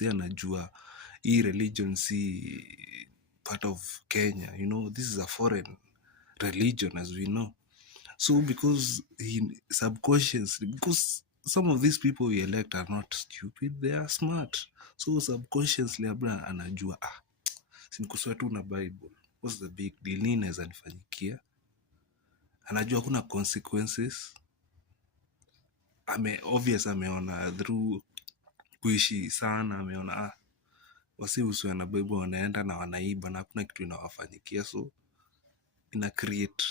anajua hii religion si part of Kenya, you know, this is a foreign religion as we know. So because subconsciously, because some of these people we elect are not stupid, they are smart. So subconsciously labda anajua sinikusua tu na Bible, what's the big deal, nini naweza nifanyikia. Anajua kuna consequences. Obvious ameona through kuishi sana, ameona wasi uswe na Bible wanaenda na wanaiba na hakuna kitu inawafanyikia. So ina create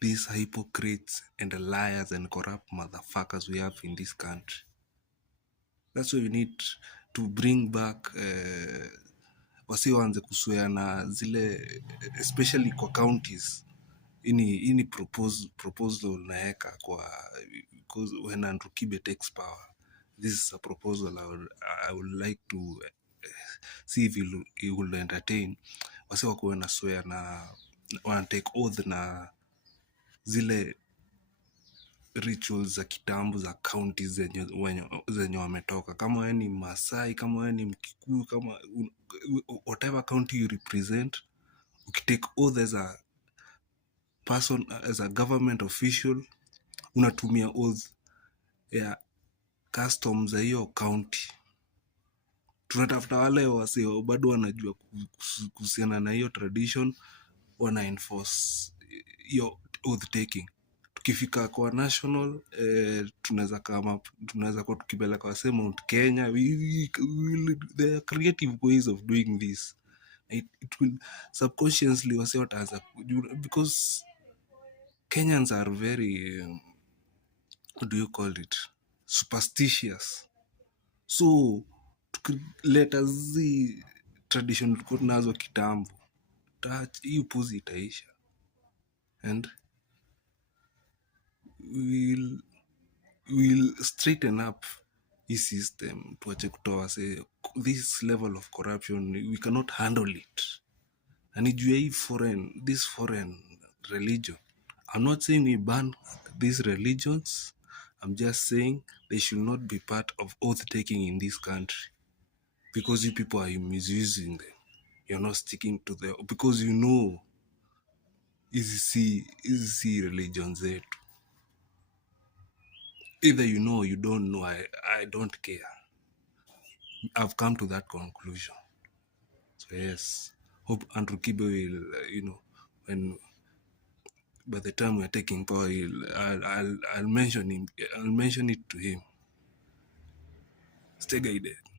these hypocrites and liars and corrupt motherfuckers we have in this country. That's why we need to bring back wasi waanze kuswea na zile, especially kwa counties. Ini proposal naeka kwa, because when Andrew Kibe takes power, this is a proposal I would like to see if he will entertain. Wasi wakuwe na swear na wana take oath na zile rituals za kitambo za counties zenye wametoka. Kama wewe ni Masai, kama wewe ni Mkikuyu, kama whatever county you represent, ukitake oath as a person, as a government official, unatumia oath ya customs za hiyo county. Tunatafuta wale wase bado wanajua kuhusiana na hiyo tradition, wana enforce hiyo oath taking. Tukifika kwa national, tunaweza kwa tukipeleka wase Mount Kenya, there are creative ways of doing this. It will subconsciously wase wataanza, because Kenyans are very what do you call it, superstitious. So tukileta zi tradition tulikuwa tunazo kitambo, hii upuzi itaisha, and we'll straighten up this system. Tuache kutoa say this level of corruption, we cannot handle it. And hii this foreign religion, I'm not saying we ban these religions, I'm just saying they should not be part of oath taking in this country, because you people are misusing them. You're not sticking to them because you know hizi religion zetu. Either you know or you don't know, I don't care. I've come to that conclusion. So yes, hope Andrew Kibe will, when by the time we're taking power, I'll mention him. I'll mention it to him. Stay guided.